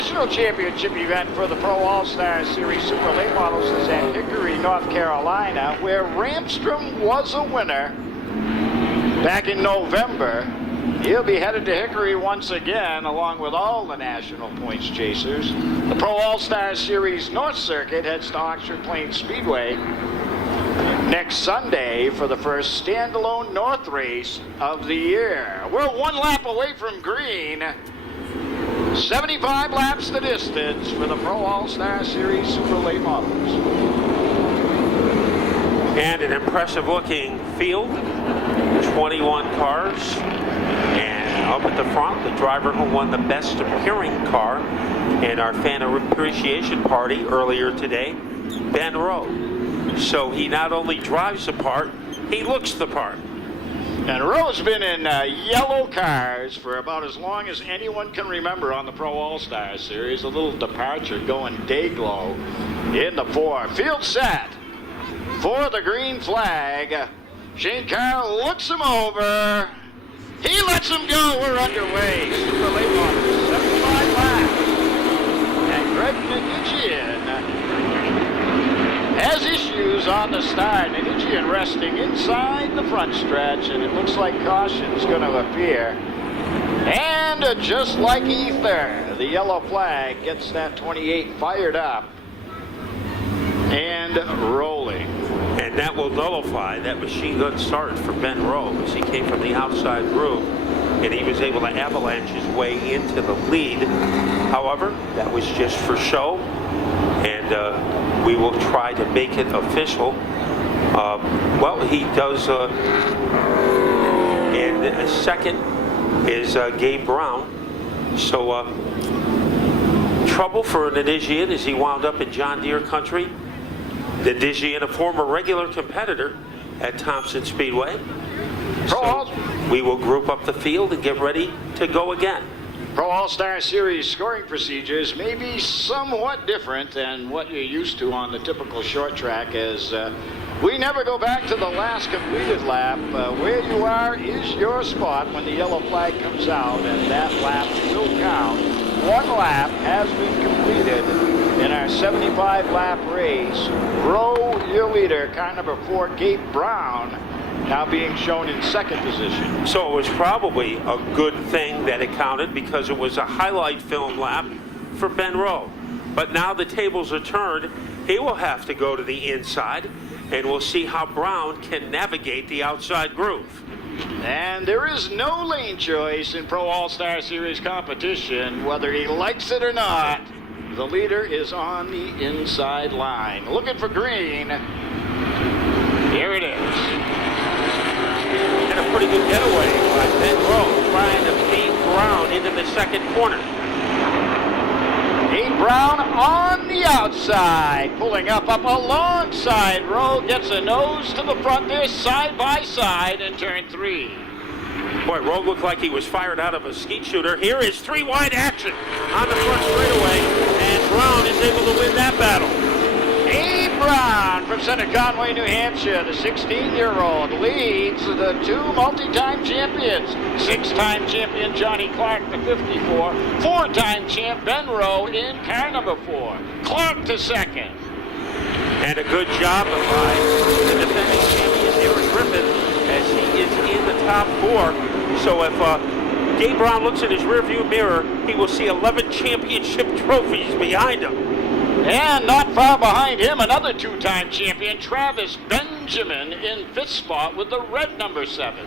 national championship event for the Pro All-Star Series Super Late Models is at Hickory, North Carolina, where Ramstrom was a winner back in November. He'll be headed to Hickory once again, along with all the national points chasers. The Pro All-Star Series North Circuit heads to Oxford Plains Speedway next Sunday for the first standalone North race of the year. We're one lap away from green. 75 laps the distance for the Pro All-Star Series Super Late Models. And an impressive looking field, 21 cars. And up at the front, the driver who won the best appearing car in our fan appreciation party earlier today, Ben Rowe. So he not only drives the part, he looks the part. And Rowe's been in yellow cars for about as long as anyone can remember on the Pro All-Star Series. A little departure going day glow in the 4. Field set for the green flag. Shane Carroll looks him over. He lets him go. We're underway. Super Late Models, 75 laps. And Greg Mnuchin has issues on the start. Mnuchin resting inside the front stretch, and it looks like caution's going to appear. And just like Ether, the yellow flag gets that 28 fired up and rolling. And that will nullify that machine gun start for Ben Rowe as he came from the outside groove and he was able to avalanche his way into the lead. However, that was just for show, and we will try to make it official. Well, he does, and second is Gabe Brown. So trouble for an Indigian as he wound up in John Deere country. The Indigian, a former regular competitor at Thompson Speedway. So we will group up the field and get ready to go again. Pro All-Star Series scoring procedures may be somewhat different than what you're used to on the typical short track, as we never go back to the last completed lap. Where you are is your spot when the yellow flag comes out, and that lap will count. One lap has been completed in our 75-lap race. Rowe, your leader, car number 4, Gabe Brown, now being shown in second position. So it was probably a good thing that it counted because it was a highlight film lap for Ben Rowe. But now the tables are turned. He will have to go to the inside, and we'll see how Brown can navigate the outside groove. And there is no lane choice in Pro All-Star Series competition, whether he likes it or not. The leader is on the inside line. Looking for green. Here it is. And a pretty good getaway by Ben Rowe trying to beat Brown into the second corner. Gabe Brown on the outside, pulling up alongside. Rowe gets a nose to the front there, side by side in turn 3. Boy, Rowe looked like he was fired out of a skeet shooter. Here is 3-wide action on the front straightaway, and Brown is able to win that battle. Gabe Brown from Center Conway, New Hampshire, the 16-year-old, leads the 2 multi-time champions. 6-time champion Johnny Clark, the 54. 4-time champ Ben Rowe in car number 4. Clark to second. And a good job by the defending champion, Aaron Griffin, as he is in the top 4. So if Gabe Brown looks in his rearview mirror, he will see 11 championship trophies behind him. And not far behind him, another 2-time champion, Travis Benjamin, in 5th spot with the red number 7. So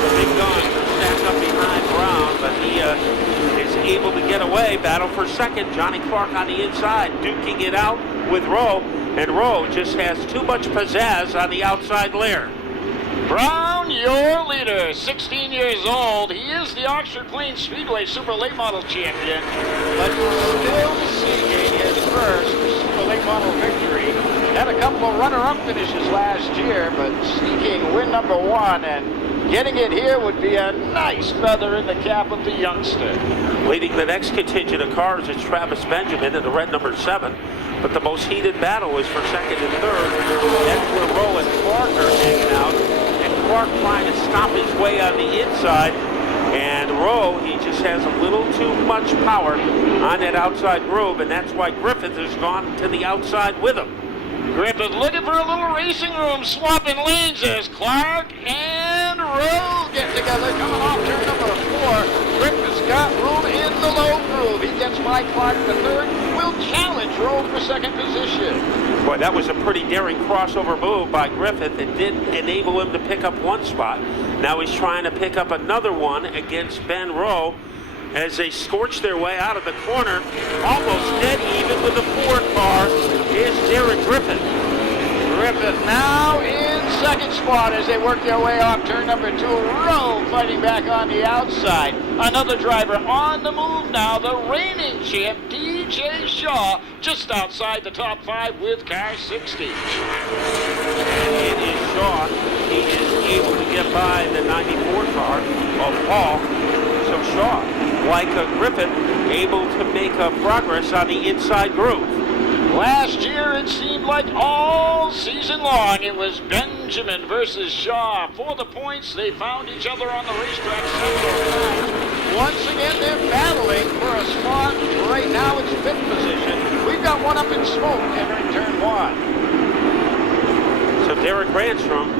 the big guns are stacked up behind Brown, but he is able to get away. Battle for second. Johnny Clark on the inside, duking it out with Rowe, and Rowe just has too much pizzazz on the outside layer. Brown, your leader, 16 years old. He is the Oxford Plains Speedway Super Late Model champion, but still seeking his first Super Late Model victory. Had a couple of runner-up finishes last year, but seeking win number 1, and getting it here would be a nice feather in the cap of the youngster. Leading the next contingent of cars is Travis Benjamin in the red number 7. But the most heated battle is for second and third. That's where Rowe and Clark are hanging out. And Clark trying to stop his way on the inside. And Rowe, he just has a little too much power on that outside groove, and that's why Griffith has gone to the outside with him. Griffith looking for a little racing room, swapping lanes as Clark and Rowe get together, coming off turn number 4. Griffith's got room in the low groove. He gets by Clark the third, will challenge Rowe for second position. Boy, that was a pretty daring crossover move by Griffith. It did enable him to pick up one spot. Now he's trying to pick up another one against Ben Rowe as they scorch their way out of the corner. Almost dead even with the Ford car is Derek Griffith. Griffith now in second spot as they work their way off turn number 2. Rowe fighting back on the outside. Another driver on the move now, the reigning champ, DJ Shaw, just outside the top 5 with car 60. And it is Shaw. He is able to get by the 94 car of Paul. So Shaw, like Griffith, able to make progress on the inside groove. Last year, it seemed like all season long, it was Benjamin versus Shaw. For the points, they found each other on the racetrack several times. Once again, they're battling for a spot. Right now, it's 5th position. We've got one up in smoke entering turn 1. So Derek Randstrom,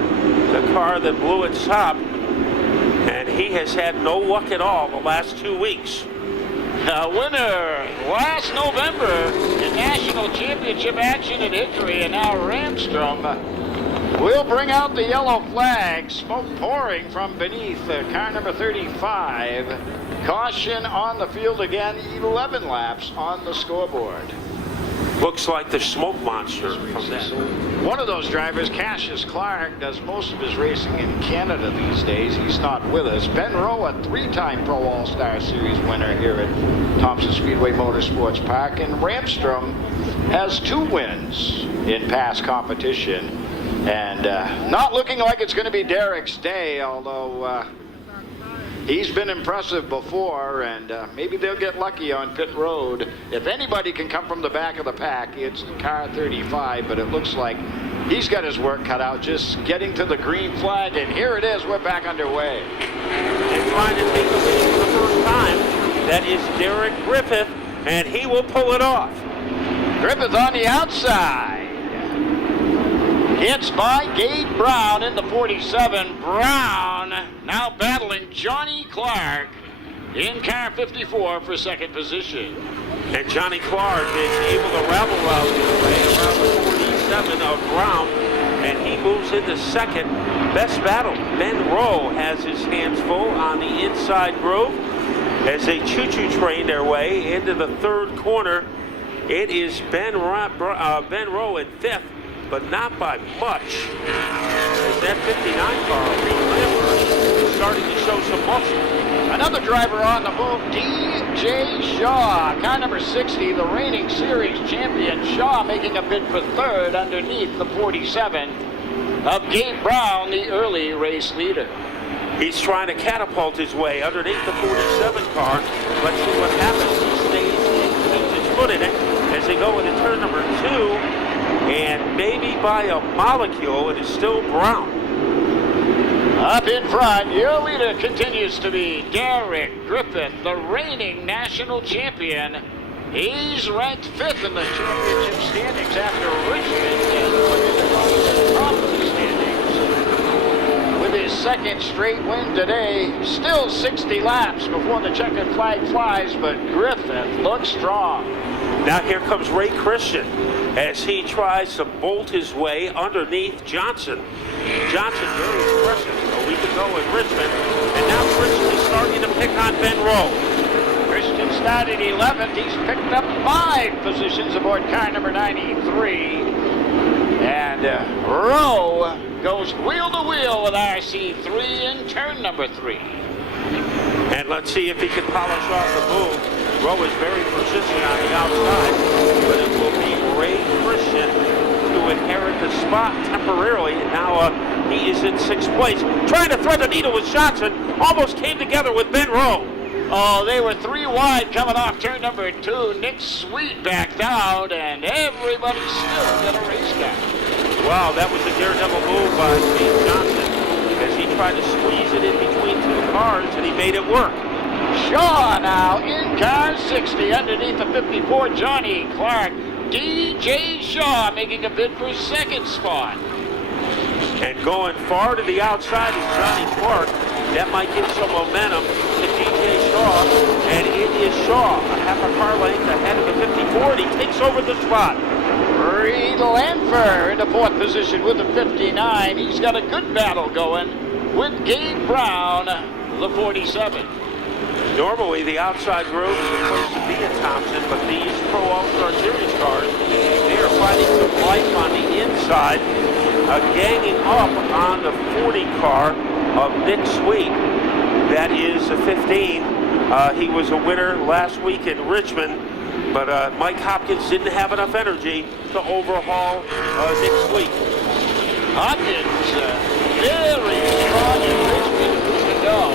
the car that blew its top, and he has had no luck at all the last 2 weeks. A winner last November in national championship action at Hickory, and now Randstrom will bring out the yellow flag. Smoke pouring from beneath car number 35. Caution on the field again, 11 laps on the scoreboard. Looks like the smoke monster from that. One of those drivers, Cassius Clark, does most of his racing in Canada these days. He's not with us. Ben Rowe, a 3-time Pro All-Star Series winner here at Thompson Speedway Motorsports Park. And Randstrom has 2 wins in past competition. And not looking like it's going to be Derek's day, although he's been impressive before, and maybe they'll get lucky on pit road. If anybody can come from the back of the pack, it's car 35, but it looks like he's got his work cut out just getting to the green flag, and here it is. We're back underway. And trying to take the lead for the first time, that is Derek Griffith, and he will pull it off. Griffith on the outside. Hits by Gabe Brown in the 47. Brown now battling Johnny Clark in car 54 for second position. And Johnny Clark is able to rabble rouse his way around the 47 of Brown, and he moves into second. Best battle. Ben Rowe has his hands full on the inside groove as they choo-choo train their way into the third corner. It is Ben Rowe in 5th, but not by much. As that 59 car, is starting to show some muscle. Another driver on the move, DJ Shaw, car number 60, the reigning series champion. Shaw making a bid for 3rd underneath the 47 of Gabe Brown, the early race leader. He's trying to catapult his way underneath the 47 car. Let's see what happens. He stays and keeps his foot in it as they go into turn number 2. And maybe by a molecule, it is still Brown. Up in front, your leader continues to be Derek Griffith, the reigning national champion. He's ranked 5th in the championship standings after Richmond and top of the standings. With his 2nd straight win today, still 60 laps before the checkered flag flies, but Griffith looks strong. Now here comes Ray Christian as he tries to bolt his way underneath Johnson. Johnson very impressive a week ago in Richmond, and now Christian is starting to pick on Ben Rowe. Christian started 11th. He's picked up 5 positions aboard car number 93. And Rowe goes wheel to wheel with RC3 in turn number 3. And let's see if he can polish off the move. Rowe is very persistent on the outside, but it will be Ray Christian to inherit the spot temporarily. And now he is in 6th place, trying to thread the needle with Johnson. Almost came together with Ben Rowe. Oh, they were 3 wide coming off turn number 2. Nick Sweet backed out, and everybody still got a race car. Wow, that was a daredevil move by Steve Johnson as he tried to squeeze it in between 2 cars. he made it work. Shaw now in car 60 underneath the 54, Johnny Clark. DJ Shaw making a bid for second spot. And going far to the outside is Johnny Clark. That might give some momentum to DJ Shaw. And it is Shaw, a half a car length ahead of the 54, and he takes over the spot. Reed Lanfer into fourth position with the 59. He's got a good battle going with Gabe Brown, the 47. Normally, the outside groove is supposed to be at Thompson, but these Pro All-Star Series cars, they are finding some life on the inside, ganging up on the 40 car of Nick Sweet. That is a 15. He was a winner last week in Richmond, but Mike Hopkins didn't have enough energy to overhaul Nick Sweet. Hopkins, very strong in Richmond, who can know?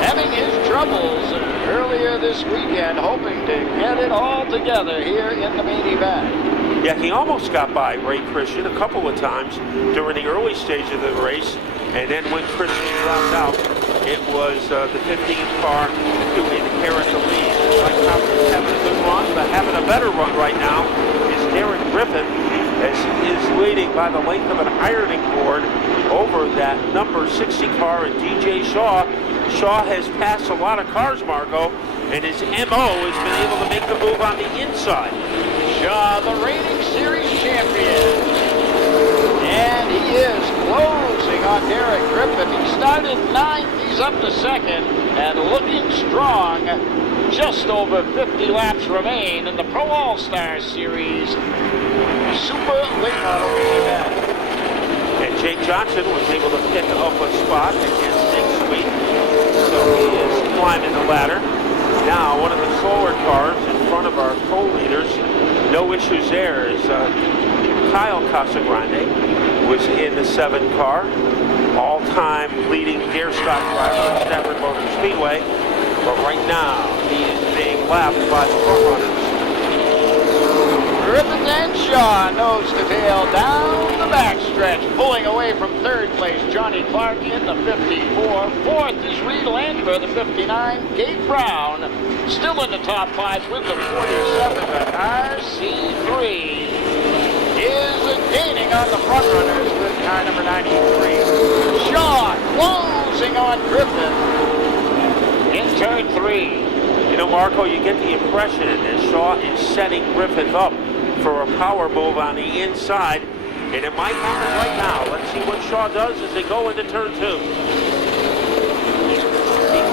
Having his troubles earlier this weekend, hoping to get it all together here in the main event. Yeah, he almost got by Ray Christian a couple of times during the early stage of the race, and then when Christian dropped out, it was the 15th car to inherit the lead. Mike Hopkins having a good run, but having a better run right now is Derek Griffin, as he is leading by the length of an ironing board over that number 60 car and DJ Shaw. Shaw has passed a lot of cars, Marco, and his MO has been able to make the move on the inside. Shaw, the reigning series champion. And he is closing on Derek Griffin. He started ninth, he's up to second, and looking strong. Just over 50 laps remain in the Pro All-Star Series Super Late Model event. And Jake Johnson was able to pick up a spot against Nick Sweet. So he is climbing the ladder. Now, one of the slower cars in front of our co-leaders, no issues there, is Kyle Casagrande, was in the 7 car, all-time leading gear stock driver at Stafford Motor Speedway. But right now, he is being lapped by the front runners. Griffin and Shaw nose to tail down the backstretch, pulling away from third place Johnny Clark in the 54. Fourth is Reed Lanfer, the 59. Gabe Brown still in the top 5 with the 47. But RC3 is gaining on the front runners with car number 93. Shaw closing on Griffin in turn 3. You know, Marco, you get the impression that Shaw is setting Griffin up for a power move on the inside, and it might happen right now. Let's see what Shaw does as they go into turn 2. He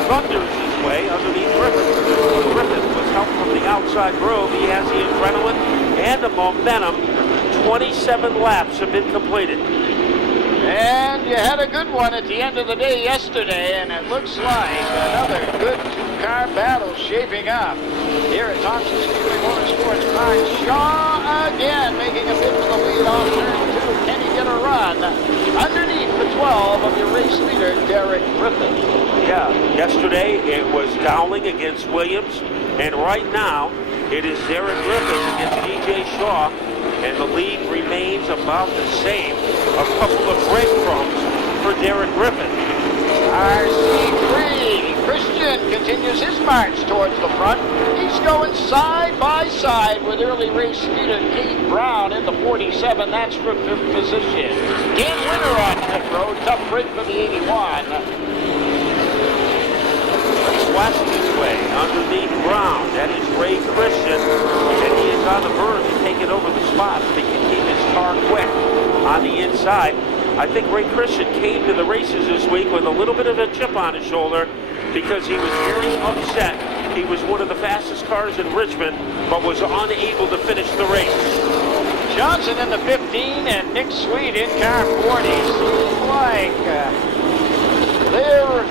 thunders his way underneath Griffin. Griffin was helped from the outside groove. He has the adrenaline and the momentum. 27 laps have been completed. And you had a good one at the end of the day yesterday, and it looks like another good two-car battle shaping up here at Thompson Speedway Motorsports Park. Shaw again making a bid for the lead off turn 2. Can he get a run underneath the 12 of your race leader, Derek Griffin? Yeah, yesterday it was Dowling against Williams, and right now it is Derek Griffin against DJ Shaw, and the lead remains about the same. A couple of breadcrumbs for Derek Griffin. RC3 Christian continues his march towards the front. He's going side by side with early race leader Gabe Brown in the 47. That's for 5th position. Game winner on pit road. Tough break for the 81. West this way, underneath Brown. That is Ray Christian, and he is on the verge of taking over the spot if he can keep his car quick on the inside. I think Ray Christian came to the races this week with a little bit of a chip on his shoulder because he was very upset. He was one of the fastest cars in Richmond, but was unable to finish the race. Johnson in the 15 and Nick Sweet in car 40. Seems like they're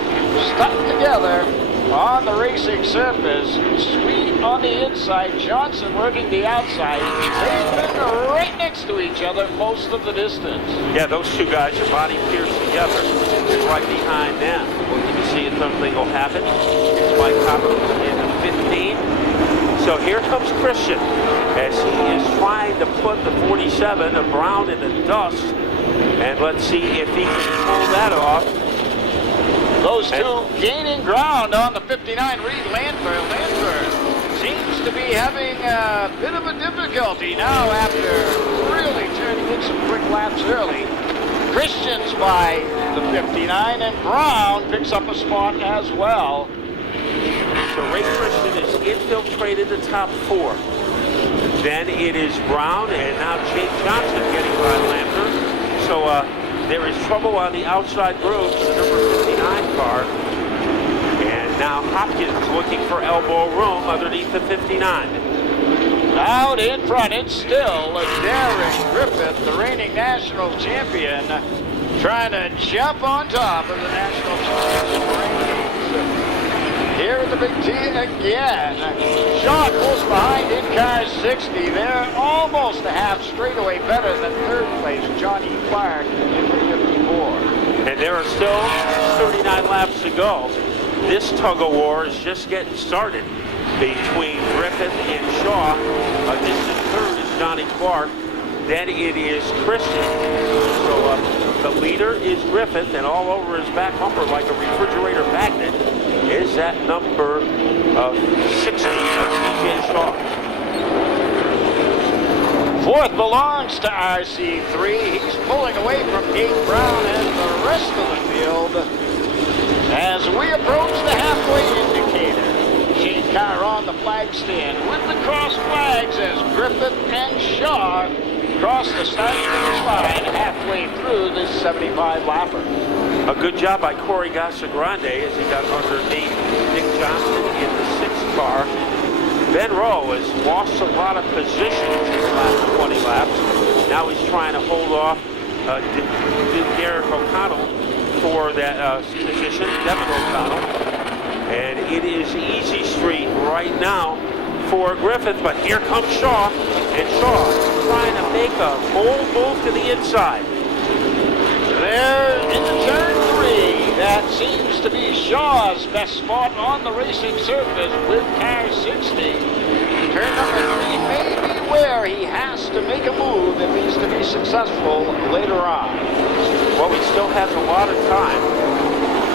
stuck together on the racing surface. Sweet on the inside, Johnson working the outside. They've been right next to each other most of the distance. Yeah, those two guys are body pierced together. And right behind them, you can see something will happen. It's Mike Hopkins in the 15. So here comes Christian as he is trying to put the 47 of Brown in the dust. And let's see if he can pull that off. Those two gaining ground on the 59 Reed Landberg. Landberg seems to be having a bit of a difficulty now after really turning in some quick laps early. Christians by the 59, and Brown picks up a spot as well. So Ray Christian has infiltrated the top 4. Then it is Brown, and now Jake Johnson getting by Landberg. So there is trouble on the outside road for the number 59 car. And now Hopkins looking for elbow room underneath the 59. Out in front, it's still Darren Griffith, the reigning national champion, trying to jump on top of the national championship rankings. Here at the Big T again. Shaw pulls behind in car 60. They're almost a half straightaway better than third place Johnny Clark in the 54. And there are still 39 laps to go. This tug of war is just getting started between Griffith and Shaw. This third is Johnny Clark. Then it is Christian. So the leader is Griffith, and all over his back bumper like a refrigerator magnet is that number 60 of TJ Shaw. Fourth belongs to RC3. He's pulling away from Gabe Brown and the rest of the field as we approach the halfway indicator. Shane Carr on the flag stand with the cross flags as Griffith and Shaw cross the starting finish line halfway through this 75 lapper. A good job by Corey Gasagrande as he got underneath Nick Johnson in the 6th car. Ben Rowe has lost a lot of position in the last 20 laps. Now he's trying to hold off Derek O'Connell for that position, Devin O'Connell. And it is easy street right now for Griffith, but here comes Shaw, and Shaw trying to make a bold move to the inside. There into turn 3. That seems to be Shaw's best spot on the racing surface with car 60. Turn number 3 may be where he has to make a move if he's to be successful later on. Well, he still has a lot of time.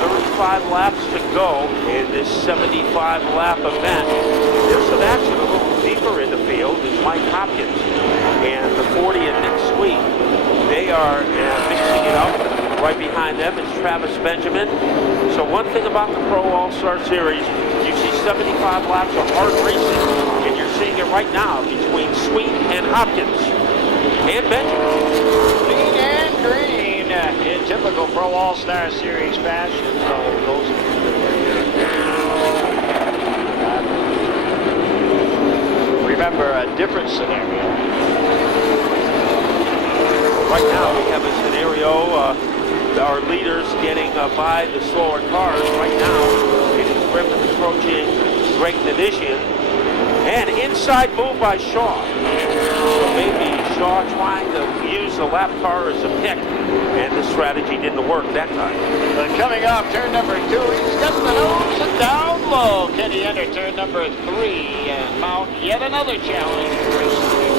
35 laps to go in this 75 lap event. There's some action a little deeper in the field is Mike Hopkins and the 40 and Nick Sweet. They are mixing it up. Right behind them is Travis Benjamin. So one thing about the Pro All-Star Series, you see 75 laps of hard racing, and you're seeing it right now between Sweet and Hopkins and Benjamin. Clean and green. In typical Pro All-Star Series fashion, so those remember a different scenario. Right now we have a scenario, our leaders getting by the slower cars. Right now it is Griffith approaching Greg Nadishian, and inside move by Shaw. So maybe Shaw trying to use the lap car as a pick, and the strategy didn't work that time. But coming up, turn number 2, he's got the nose and down low. Can he enter turn number 3 and mount yet another challenge for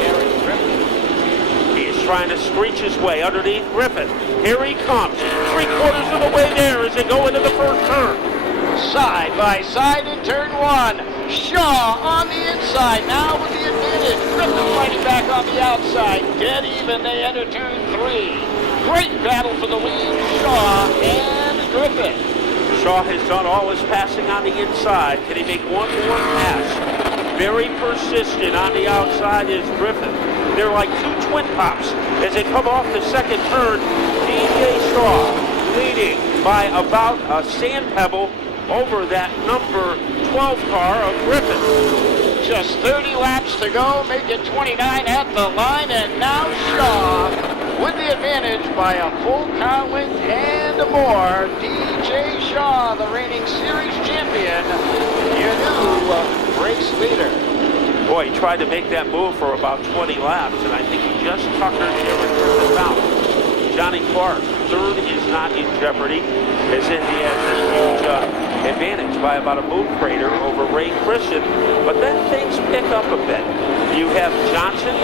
Darren Griffith? He is trying to screech his way underneath Griffith. Here he comes, 3/4 of the way there as they go into the first turn. Side by side in turn 1. Shaw on the inside now with the advantage. Griffith fighting back on the outside. Dead even, they enter turn 3. Great battle for the lead, Shaw and Griffith. Shaw has done all his passing on the inside. Can he make one more pass? Very persistent on the outside is Griffith. They're like two twin pops as they come off the second turn. TJ Shaw leading by about a sand pebble over that number 12 car of Griffith. Just 30 laps to go, make it 29 at the line, and now Shaw with the advantage by a full car length and more. TJ Shaw, the reigning series champion, your new race leader. Boy, he tried to make that move for about 20 laps, and I think he just tuckered Darren Griffith out. Johnny Clark, third, is not in jeopardy, as in he has this huge advantage by about a move crater over Ray Christian, but then things pick up a bit. You have Johnson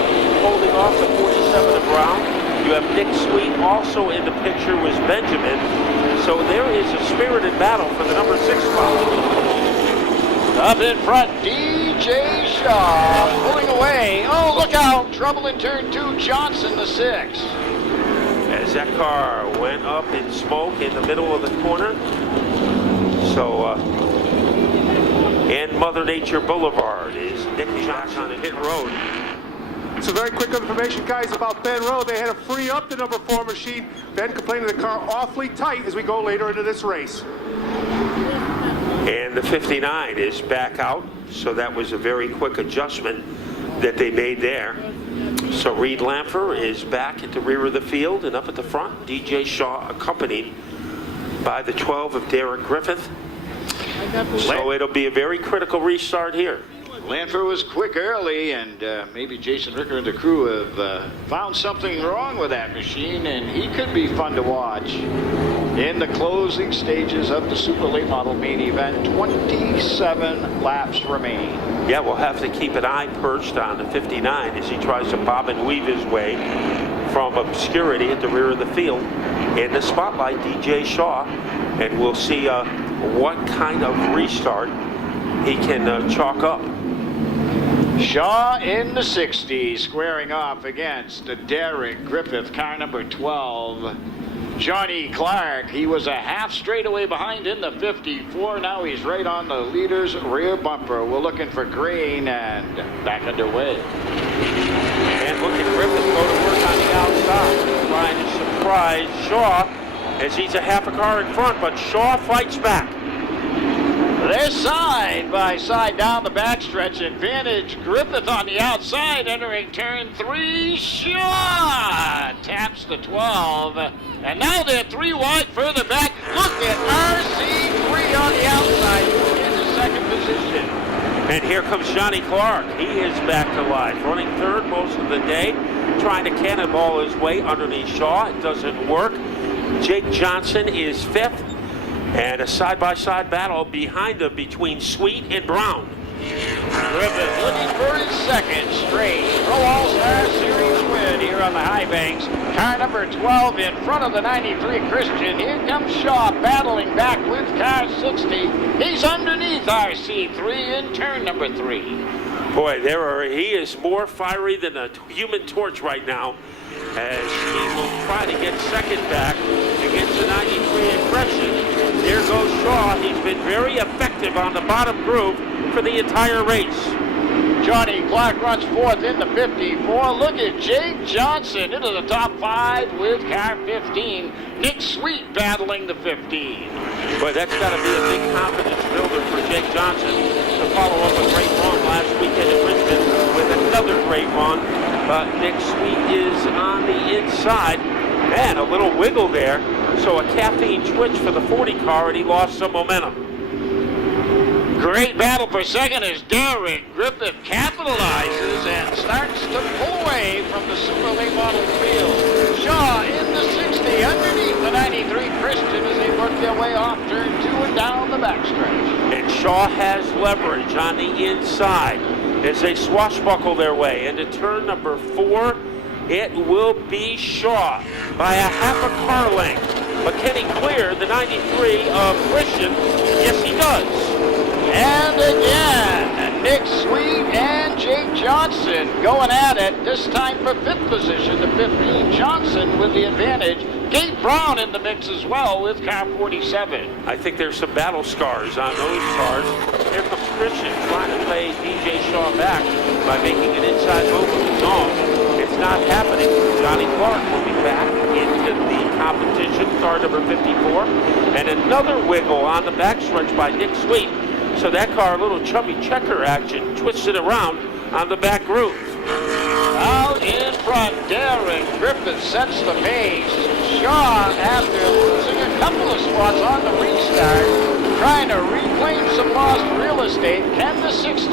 holding off the 47 of Brown. You have Nick Sweet also in the picture with Benjamin. So there is a spirited battle for the number 6 spot. Up in front, DJ Shaw pulling away. Oh, look out. Trouble in turn 2, Johnson, the 6. As that car went up in smoke in the middle of the corner. So, in Mother Nature Boulevard is Nick Johnson on the hit road. Some very quick information, guys, about Ben Rowe. They had to free up the number 4 machine. Ben complaining the car awfully tight as we go later into this race. And the 59 is back out, so that was a very quick adjustment that they made there. So Reed Lampher is back at the rear of the field, and up at the front, DJ Shaw accompanied by the 12 of Derek Griffith. So it'll be a very critical restart here. Lanford was quick early, and maybe Jason Ricker and the crew have found something wrong with that machine, and he could be fun to watch. In the closing stages of the Super Late Model main event, 27 laps remain. Yeah, we'll have to keep an eye perched on the 59 as he tries to bob and weave his way from obscurity at the rear of the field. In the spotlight, DJ Shaw, and we'll see what kind of restart he can chalk up. Shaw in the 60, squaring off against Derek Griffith, car number 12. Johnny Clark, he was a half straightaway behind in the 54. Now he's right on the leader's rear bumper. We're looking for green and back underway. And look at Griffith go to work on the outside, trying to surprise Shaw as he's a half a car in front, but Shaw fights back. They're side by side down the backstretch. Advantage Griffith on the outside entering turn 3. Shaw taps the 12. And now they're 3 wide further back. Look at RC3 on the outside into second position. And here comes Johnny Clark. He is back to life, running third most of the day, trying to cannonball his way underneath Shaw. It doesn't work. Jake Johnson is 5th. And a side-by-side battle behind him between Sweet and Brown. Griffith looking for his second straight Pro All-Star Series win here on the high banks. Car number 12 in front of the 93 Christian. Here comes Shaw battling back with car 60. He's underneath RC3 in turn number 3. Boy, he is more fiery than a Human Torch right now, as he will try to get second back against the 93 Impression. There goes Shaw. He's been very effective on the bottom groove for the entire race. Johnny Clark runs 4th in the 54. Look at Jake Johnson into the top 5 with car 15. Nick Sweet battling the 15. Boy, that's got to be a big confidence builder for Jake Johnson to follow up a great run last weekend at Richmond with another great run. But Nick Sweet is on the inside. Man, a little wiggle there. So a caffeine twitch for the 40 car, and he lost some momentum. Great battle for second as Derek Griffith capitalizes and starts to pull away from the Super Late Model field. Shaw in the 60 underneath the 93 Christian as they work their way off turn 2 and down the backstretch. And Shaw has leverage on the inside as they swashbuckle their way into turn number 4. It will be Shaw by a half a car length. But can he clear the 93 of Christian? Yes, he does. And again, Nick Sweet and Jake Johnson going at it, this time for 5th position. The 15 Johnson with the advantage. Gabe Brown in the mix as well with car 47. I think there's some battle scars on those cars. Here comes Christian trying to play DJ Shaw back by making an inside move of his own. It's not happening. Johnny Clark will be back into the competition, car number 54. And another wiggle on the backstretch by Nick Sweet. So that car, a little chubby checker action, twisted around on the back groove. Out in front, Derek Griffith sets the pace. Shaw, after losing a couple of spots on the restart, trying to reclaim some lost real estate. Can the 60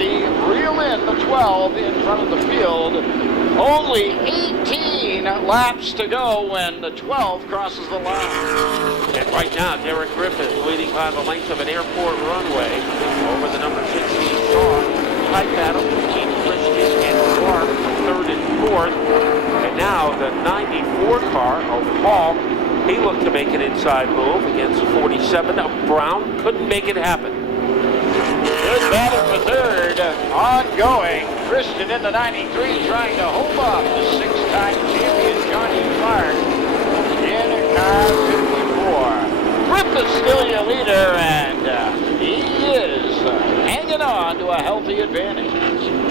reel in the 12 in front of the field? Only 18 laps to go when the 12 crosses the line. And right now, Derek Griffith leading by the length of an airport runway over the number 16 Shaw. Tight battle between Christian and Clark, 3rd and 4th. And now the 94 car of Hall He looked to make an inside move against the 47. Brown couldn't make it happen. Good battle for third, ongoing. Christian in the 93 trying to hold off the six-time champion Johnny Clark in car 54. Griffith's still your leader, and he is hanging on to a healthy advantage.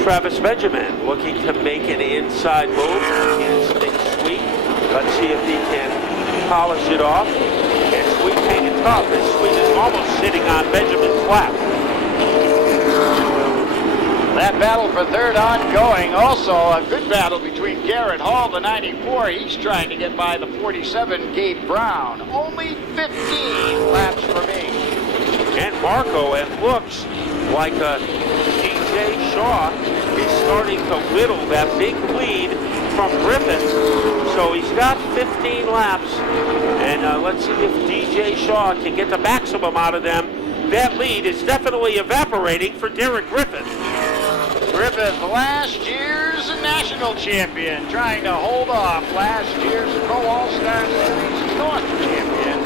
Travis Benjamin looking to make an inside move against Nick Sweet. Let's see if he can polish it off. And Sweet hanging tough, as Sweet is almost sitting on Benjamin's lap. That battle for third ongoing. Also a good battle between Garrett Hall, the 94. He's trying to get by the 47, Gabe Brown. Only 15 laps remain. And Marco, it looks like DJ Shaw is starting to whittle that big lead from Griffith. So he's got 15 laps. And let's see if DJ Shaw can get the maximum out of them. That lead is definitely evaporating for Derek Griffith. Griffith, last year's national champion, trying to hold off last year's Pro All-Star Series North champion.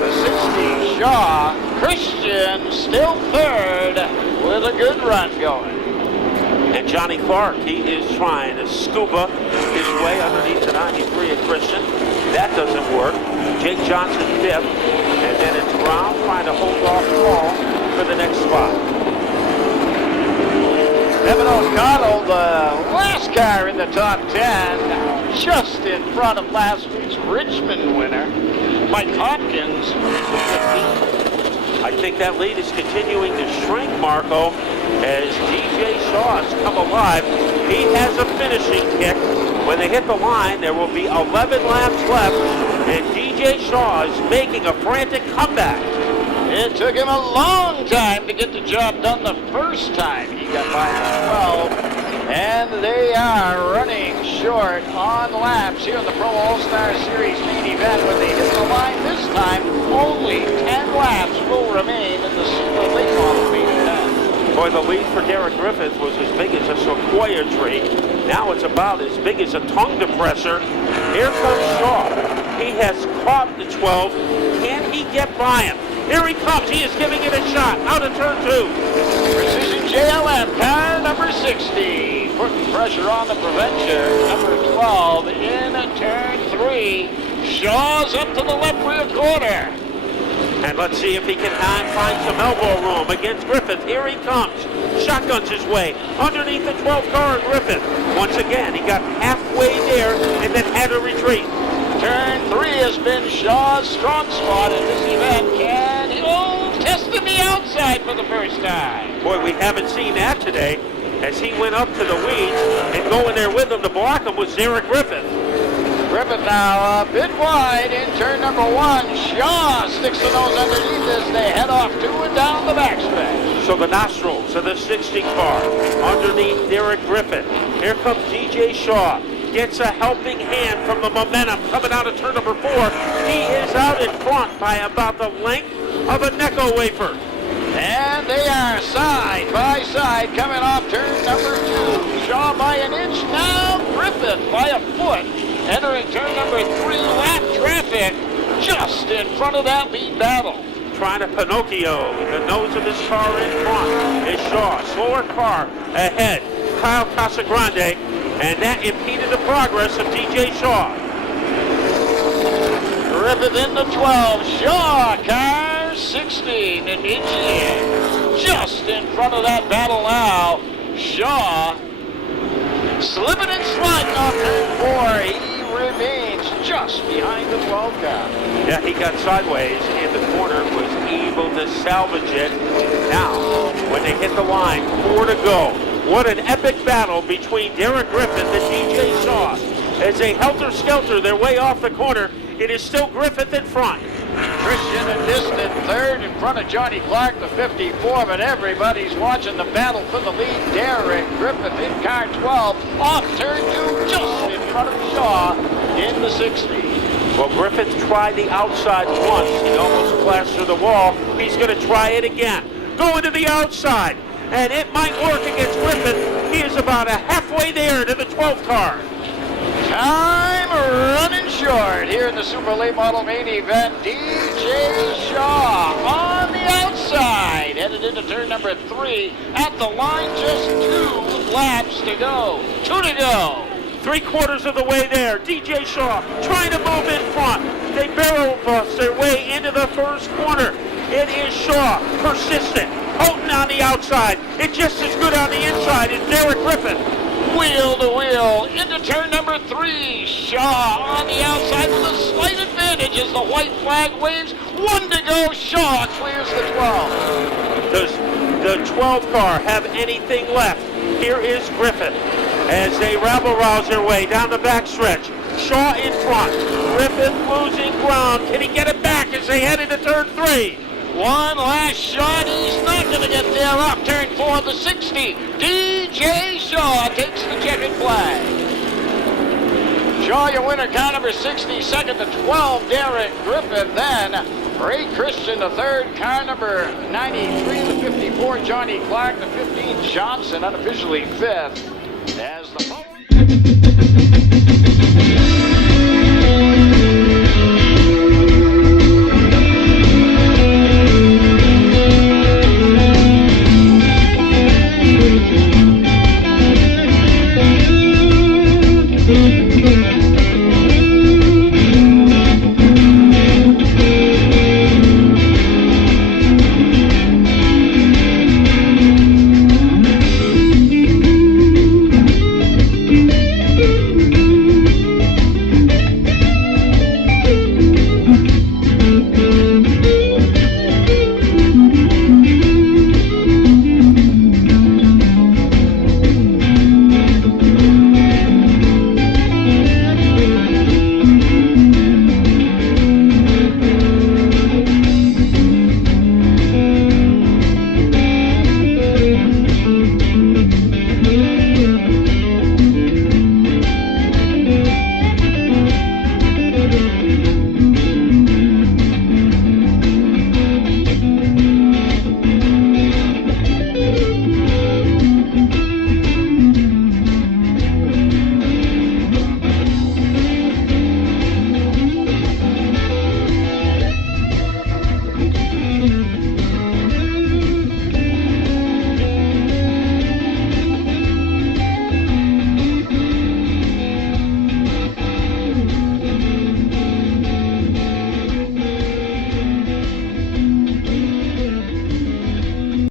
The 60 Shaw. Christian still third with a good run going. And Johnny Clark, he is trying to scuba his way underneath the 93 of Christian. That doesn't work. Jake Johnson fifth. And then it's Brown trying to hold off Paul for the next spot. Evan O'Connell, the last car in the top 10, just in front of last week's Richmond winner, Mike Hopkins. I think that lead is continuing to shrink, Marco, as DJ Shaw has come alive. He has a finishing kick. When they hit the line, there will be 11 laps left, and DJ Shaw is making a frantic comeback. It took him a long time to get the job done the first time he got by the 12. And they are running short on laps here in the Pro All-Star Series main event. When they hit the line this time, only 10 laps will remain in the Super Late Model main event. Boy, the lead for Derek Griffith was as big as a sequoia tree. Now it's about as big as a tongue depressor. Here comes Shaw. He has caught the 12. Can he get by him? Here he comes. He is giving it a shot. Out of turn 2. Precision JLM, car number 60. Putting pressure on the Preventure. Number 12 in turn 3. Shaw's up to the left rear corner. And let's see if he can find some elbow room against Griffith. Here he comes. Shotguns his way underneath the 12 car of Griffith. Once again, he got halfway there and then had to retreat. Turn 3 has been Shaw's strong spot in this event. Can he test in the outside for the first time? Boy, we haven't seen that today, as he went up to the weeds, and going there with him to block him was Derek Griffith. Griffith now a bit wide in turn number 1. Shaw sticks the nose underneath as they head off 2 and down the backstretch. So the nostrils of the 60 car underneath Derek Griffith. Here comes DJ Shaw. Gets a helping hand from the momentum coming out of turn number 4. He is out in front by about the length of a Necco wafer. And they are side by side coming off turn number 2. Shaw by an inch now. Griffith by a foot. Entering turn number 3. Lap traffic just in front of that lead battle. Trying to Pinocchio the nose of his car in front is Shaw. Slower car ahead. Kyle Casagrande. And that impeded the progress of DJ Shaw. Griffith in the 12. Shaw, car 16 and inch in. Just in front of that battle now. Shaw slipping and sliding off turn 4. He remains just behind the 12 car. Yeah, he got sideways in the corner, was able to salvage it. Now, when they hit the line, 4 to go. What an epic battle between Derek Griffith and DJ Shaw. As they helter-skelter their way off the corner, it is still Griffith in front. Christian a distant third in front of Johnny Clark, the 54, but everybody's watching the battle for the lead. Derek Griffith in car 12, off turn 2, just in front of Shaw in the 60. Well, Griffith tried the outside once. He almost plastered the wall. He's going to try it again. Going to the outside. And it might work against Griffith. He is about halfway there to the 12th car. Time running short. short here in the Super Late Model main event. DJ Shaw on the outside, headed into turn number 3 at the line. Just 2 laps to go. 2 to go. 3/4 of the way there. DJ Shaw trying to move in front. They barrel bust their way into the first corner. It is Shaw, persistent, potent on the outside. It's just as good on the inside as Derek Griffin. Wheel to wheel into turn number 3. Shaw on the outside with a slight advantage as the white flag waves. 1 to go. Shaw clears the 12. Does the 12 car have anything left? Here is Griffin as they rabble-rouse their way down the backstretch. Shaw in front. Griffin losing ground. Can he get it back as they head into turn 3? One last shot. He's not going to get there. Off turn 4 of the 60. DJ Shaw takes the checkered flag. Shaw, your winner, car number 60. Second to 12, Derek Griffin. Then Ray Christian, the third. Car number 93, the 54, Johnny Clark. The 15, Johnson, unofficially fifth. As the